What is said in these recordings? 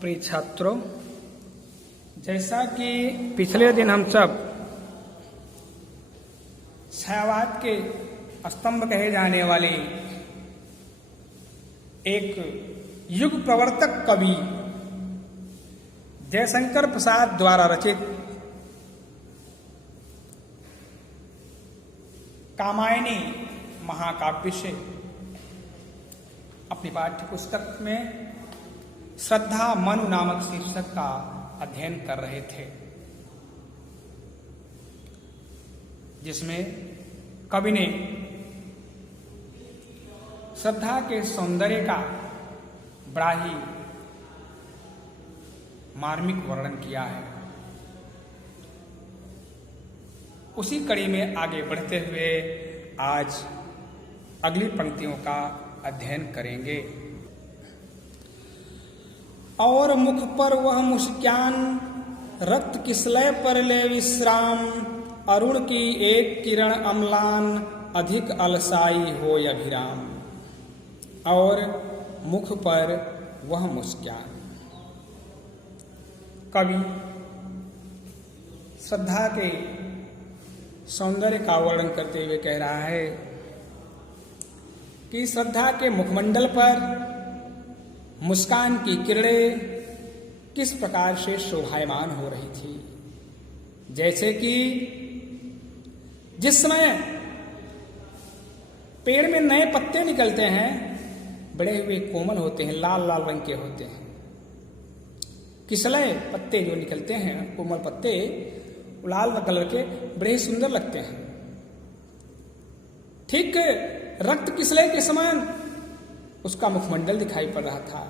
प्रिय छात्रों, जैसा कि पिछले दिन हम सब छायावाद के स्तंभ कहे जाने वाले एक युग प्रवर्तक कवि जयशंकर प्रसाद द्वारा रचित कामायनी महाकाव्य से अपनी पाठ्य पुस्तक में श्रद्धा मनु नामक शीर्षक का अध्ययन कर रहे थे, जिसमें कवि ने श्रद्धा के सौंदर्य का बड़ा ही मार्मिक वर्णन किया है। उसी कड़ी में आगे बढ़ते हुए आज अगली पंक्तियों का अध्ययन करेंगे। और मुख पर वह मुस्कान, रक्त किसलय पर ले विश्राम, अरुण की एक किरण अम्लान, अधिक अलसाई हो अभिराम। और मुख पर वह मुस्कान। कवि श्रद्धा के सौंदर्य का वर्णन करते हुए कह रहा है कि श्रद्धा के मुखमंडल पर मुस्कान की किरणें किस प्रकार से शोभायमान हो रही थी, जैसे कि जिस समय पेड़ में नए पत्ते निकलते हैं, बड़े हुए कोमल होते हैं, लाल लाल रंग के होते हैं। किसलय पत्ते जो निकलते हैं, कोमल पत्ते लाल कलर के, बड़े ही सुंदर लगते हैं। ठीक रक्त किसलय के समान उसका मुखमंडल दिखाई पड़ रहा था,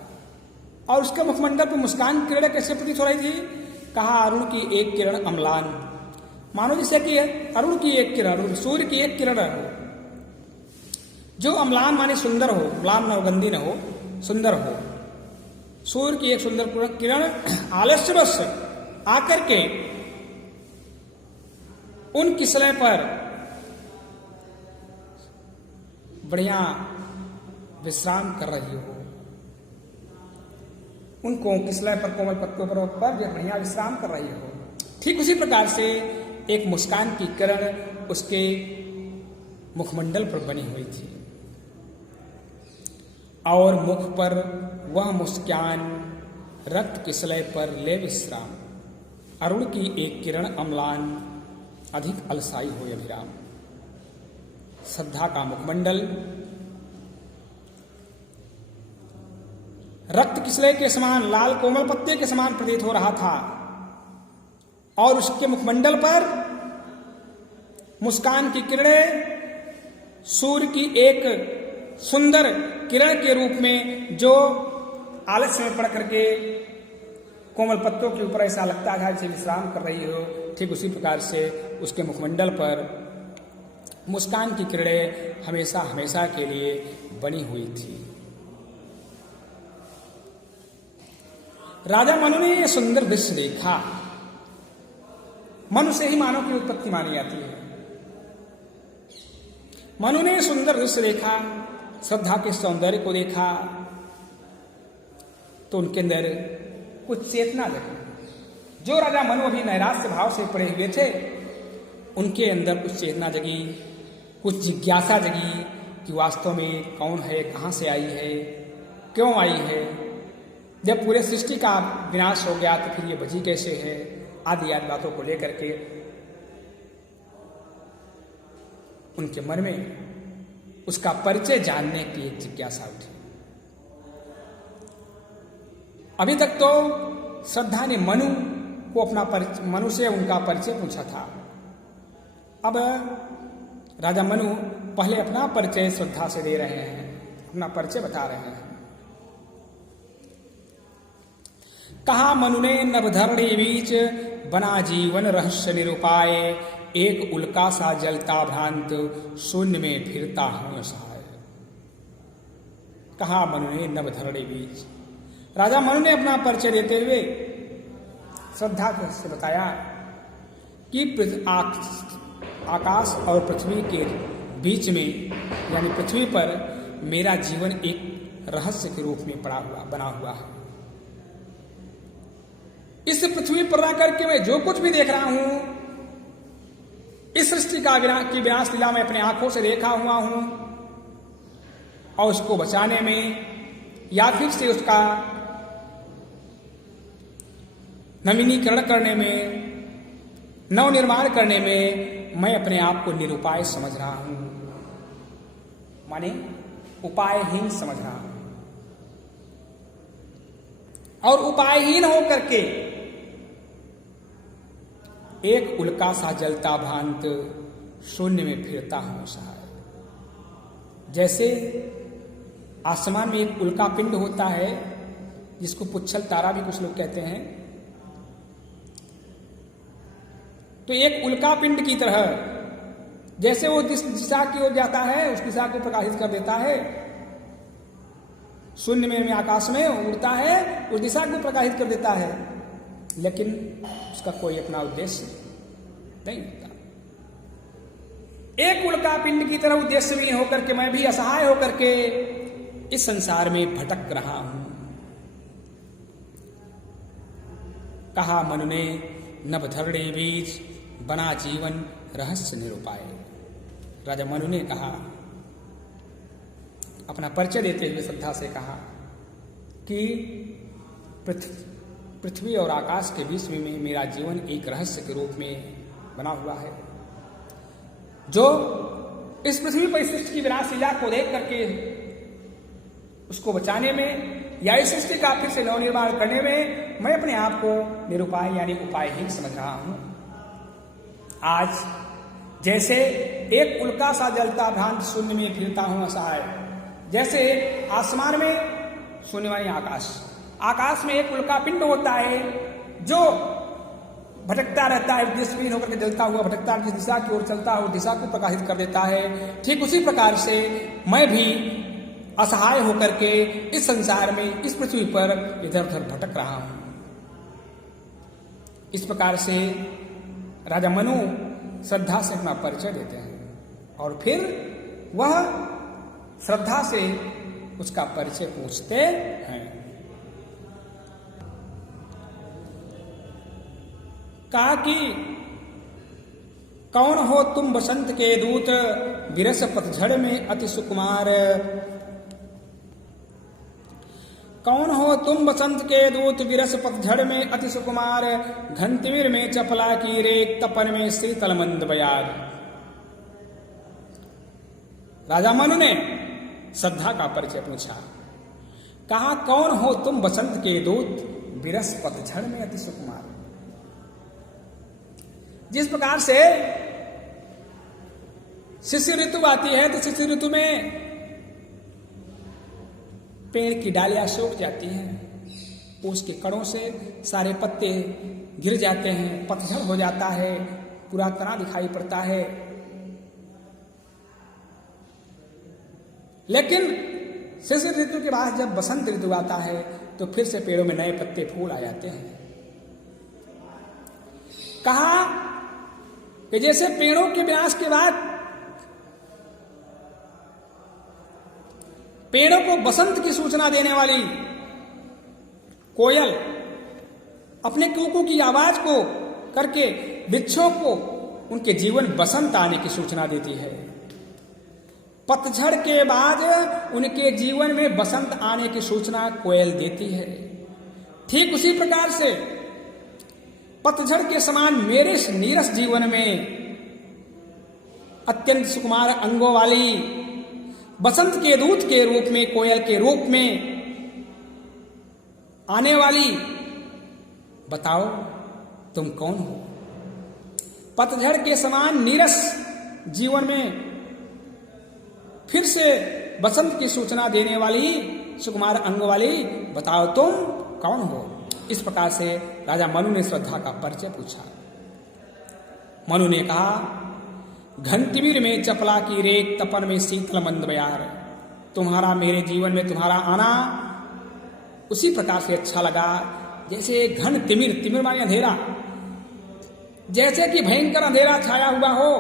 और उसके मुखमंडल पर मुस्कान किरणें कैसे प्रतीत हो रही थी। कहा अरुण की एक किरण अम्लान, मानो जैसे कि अरुण की एक किरण, सूर्य की एक किरण हो, जो अम्लान माने सुंदर हो, म्लान न हो, गंदी न हो, सुंदर हो। सूर्य की एक सुंदर किरण आलस्यवश आकर के उन किसलय पर बढ़िया विश्राम कर रही हो, उनको किसलय पर कोमल पत्तों पर बढ़िया विश्राम कर रही हो। ठीक उसी प्रकार से एक मुस्कान की किरण उसके मुखमंडल पर बनी हुई थी, और मुख पर वह मुस्कान, रक्त किसलय पर ले विश्राम, अरुण की एक किरण अम्लान, अधिक अलसाई हो अभिराम। श्रद्धा का मुखमंडल रक्त किसलय के समान, लाल कोमल पत्ते के समान प्रतीत हो रहा था, और उसके मुखमंडल पर मुस्कान की किरणें सूर्य की एक सुंदर किरण के रूप में, जो आलस्य में पड़ करके कोमल पत्तों के ऊपर ऐसा लगता था जैसे विश्राम कर रही हो, ठीक उसी प्रकार से उसके मुखमंडल पर मुस्कान की किरणें हमेशा हमेशा के लिए बनी हुई थी। राजा मनु ने यह सुंदर दृश्य देखा। मनु से ही मानव की उत्पत्ति मानी जाती है। मनु ने सुंदर दृश्य देखा, श्रद्धा के सौंदर्य को देखा, तो उनके अंदर कुछ चेतना जगी। जो राजा मनु अभी नैराश्य भाव से पड़े हुए थे, उनके अंदर कुछ चेतना जगी, कुछ जिज्ञासा जगी कि वास्तव में कौन है, कहां से आई है, क्यों आई है, जब पूरे सृष्टि का विनाश हो गया तो फिर ये बची कैसे है, आदि आदि बातों को लेकर के उनके मन में उसका परिचय जानने की एक जिज्ञासा उठी। अभी तक तो श्रद्धा ने मनु से उनका परिचय पूछा था। अब राजा मनु पहले अपना परिचय श्रद्धा से दे रहे हैं, अपना परिचय बता रहे हैं। कहा मनु ने नभधरणी बीच, बना जीवन रहस्य निरुपाय, एक उल्का सा जलता भ्रांत, शून्य में फिरता हूं सहाय। कहा मनु ने नभधरणी बीच, राजा मनु ने अपना परिचय देते हुए श्रद्धा से बताया कि आकाश और पृथ्वी के बीच में, यानी पृथ्वी पर मेरा जीवन एक रहस्य के रूप में बना हुआ है। इस पृथ्वी पर रह करके मैं जो कुछ भी देख रहा हूं, इस सृष्टि की विनाश लीला मैं अपने आंखों से देखा हुआ हूं, और उसको बचाने में या फिर से उसका नवीनीकरण करने में, नवनिर्माण करने में मैं अपने आप को निरुपाय समझ रहा हूं, माने उपायहीन समझ रहा हूं। और उपायहीन होकर के एक उल्का सा जलता भांत शून्य में फिरता हूं सहाय। जैसे आसमान में एक उल्का पिंड होता है, जिसको पुच्छल तारा भी कुछ लोग कहते हैं, तो एक उल्का पिंड की तरह जैसे वो जिस दिशा की ओर जाता है उस दिशा को प्रकाशित कर देता है, शून्य में आकाश में उड़ता है, उस दिशा को प्रकाशित कर देता है, लेकिन उसका कोई अपना उद्देश्य नहीं होता। एक उल्का पिंड की तरह उद्देश्यहीन होकर के मैं भी असहाय होकर के इस संसार में भटक रहा हूं। कहा मनु ने नभधरणी बीज बना जीवन रहस्य निरुपाय। राजा मनु ने कहा, अपना परिचय देते हुए श्रद्धा से कहा कि पृथ्वी और आकाश के बीच में मेरा जीवन एक रहस्य के रूप में बना हुआ है, जो इस पृथ्वी पर सृष्टि की विनाश लीला को देख करके उसको बचाने में या इस सृष्टि का फिर से नवनिर्माण करने में मैं अपने आप को निरुपाय यानी उपायहीन समझ रहा हूं। आज जैसे एक उल्का सा जलता भ्रांत शून्य में फिरता हूं असहाय, जैसे आसमान में शून्य मानी आकाश में एक उल्का पिंड होता है जो भटकता रहता है, उद्देश्यहीन होकर के जलता हुआ भटकता जिस दिशा की ओर चलता है उस दिशा को प्रकाशित कर देता है। ठीक उसी प्रकार से मैं भी असहाय होकर के इस संसार में, इस पृथ्वी पर इधर उधर भटक रहा हूं। इस प्रकार से राजा मनु श्रद्धा से अपना परिचय देते हैं और फिर वह श्रद्धा से उसका परिचय पूछते हैं। कहा कि कौन हो तुम बसंत के दूत, विरस पतझड़ में अति सुकुमार। कौन हो तुम बसंत के दूत, विरस पतझड़ में अति सुकुमार। घनतिमिर में चपला की रेख, तपन में शीतल मंद बयार। राजा मनु ने श्रद्धा का परिचय पूछा। कहा कौन हो तुम बसंत के दूत, विरस पतझड़ में अति सुकुमार। जिस प्रकार से शिशिर ऋतु आती है तो शिशिर ऋतु में पेड़ की डालियां सूख जाती हैं, उसके कणों से सारे पत्ते गिर जाते हैं, पतझड़ हो जाता है, पूरा तना दिखाई पड़ता है। लेकिन शिशिर ऋतु के बाद जब बसंत ऋतु आता है तो फिर से पेड़ों में नए पत्ते फूल आ जाते हैं। कहा कि जैसे पेड़ों के विनाश के बाद पेड़ों को बसंत की सूचना देने वाली कोयल अपने कूकू की आवाज को करके वृक्षों को उनके जीवन बसंत आने की सूचना देती है, पतझड़ के बाद उनके जीवन में बसंत आने की सूचना कोयल देती है। ठीक उसी प्रकार से पतझड़ के समान मेरे नीरस जीवन में अत्यंत सुकुमार अंगों वाली बसंत के दूत के रूप में, कोयल के रूप में आने वाली, बताओ तुम कौन हो। पतझड़ के समान नीरस जीवन में फिर से बसंत की सूचना देने वाली, सुकुमार अंग वाली, बताओ तुम कौन हो। इस प्रकार से राजा मनु ने श्रद्धा का परिचय पूछा। मनु ने कहा घनतिमिर में चपला की रेख, तपन में शीतल मंद बयार। तुम्हारा मेरे जीवन में तुम्हारा आना उसी प्रकार से अच्छा लगा जैसे घन तिमिर, तिमिर माने अंधेरा, जैसे कि भयंकर अंधेरा छाया हुआ हो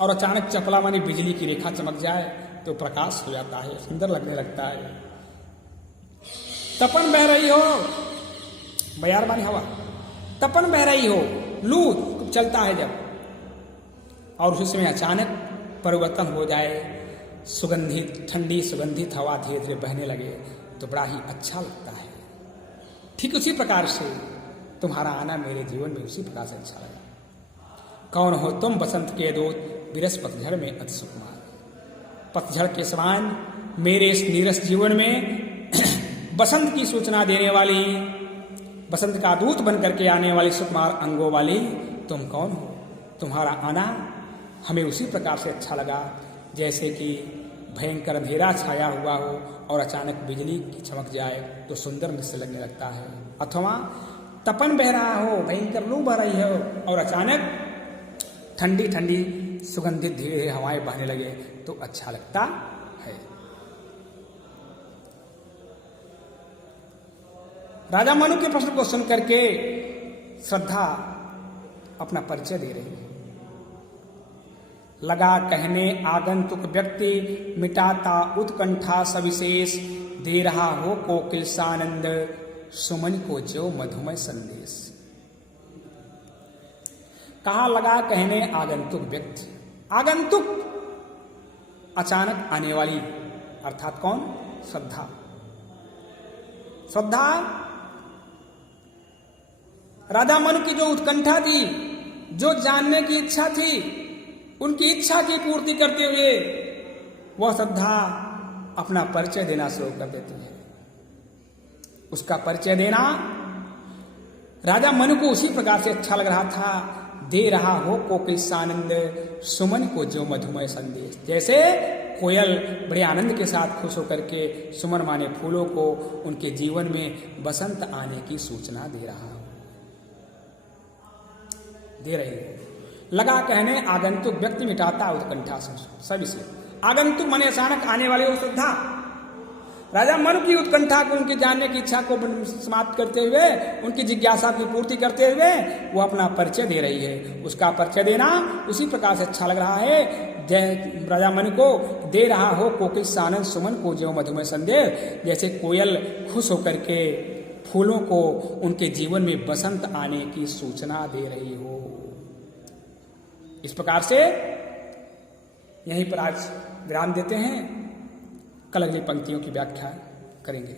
और अचानक चपला माने बिजली की रेखा चमक जाए तो प्रकाश हो जाता है, सुंदर लगने लगता है। तपन बह रही हो बयार मानी हवा, तपन बह रही हो, लू चलता है जब, और उसी समय अचानक परिवर्तन हो जाए, सुगंधित ठंडी सुगंधित हवा धीरे धीरे बहने लगे तो बड़ा ही अच्छा लगता है। ठीक उसी प्रकार से तुम्हारा आना मेरे जीवन में उसी प्रकार से अच्छा लगा। कौन हो तुम बसंत के दूत, विरस पतझड़ में अति सुकुमार। पतझड़ के समान मेरे इस नीरस जीवन में बसंत की सूचना देने वाली, बसंत का दूत बन करके आने वाली सुकुमार अंगों वाली तुम कौन हो। तुम्हारा आना हमें उसी प्रकार से अच्छा लगा जैसे कि भयंकर अंधेरा छाया हुआ हो और अचानक बिजली की चमक जाए तो सुंदर दृश्य लगने लगता है, अथवा तपन बह रहा हो, भयंकर लू बह रही हो और अचानक ठंडी ठंडी सुगंधित धीरे धीरे हवाएं बहने लगे तो अच्छा लगता है। राजा मनु के प्रश्न को सुनकर के श्रद्धा अपना परिचय दे रही है। लगा कहने आगंतुक व्यक्ति, मिटाता उत्कंठा सविशेष, दे रहा हो कोकिल सानंद, सुमन को जो मधुमय संदेश। कहा लगा कहने आगंतुक व्यक्ति, आगंतुक अचानक आने वाली, अर्थात कौन? श्रद्धा। श्रद्धा राधा मनु की जो उत्कंठा थी, जो जानने की इच्छा थी, उनकी इच्छा की पूर्ति करते हुए वह श्रद्धा अपना परिचय देना शुरू कर देती है। उसका परिचय देना राजा मनु को उसी प्रकार से अच्छा लग रहा था, दे रहा हो कोकिल सानंद, सुमन को जो मधुमय संदेश। जैसे कोयल बड़े आनंद के साथ खुश होकर के सुमन माने फूलों को उनके जीवन में बसंत आने की सूचना दे रहा हो, दे रही है। लगा कहने आगंतुक व्यक्ति, मिटाता उत्कंठा सभी से। आगंतुक माने अचानक आने वाले वो श्रद्धा राजा मनु की उत्कंठा को, उनके जानने की इच्छा को समाप्त करते हुए, उनकी जिज्ञासा की पूर्ति करते हुए वो अपना परिचय दे रही है। उसका परिचय देना उसी प्रकार से अच्छा लग रहा है जय राजा मनु को, दे रहा हो कोकिल सानंद, सुमन को जो मधुमय संदेश। जैसे कोयल खुश होकर के फूलों को उनके जीवन में बसंत आने की सूचना दे रही हो। इस प्रकार से यहीं पर आज विराम देते हैं, कल अगली पंक्तियों की व्याख्या करेंगे।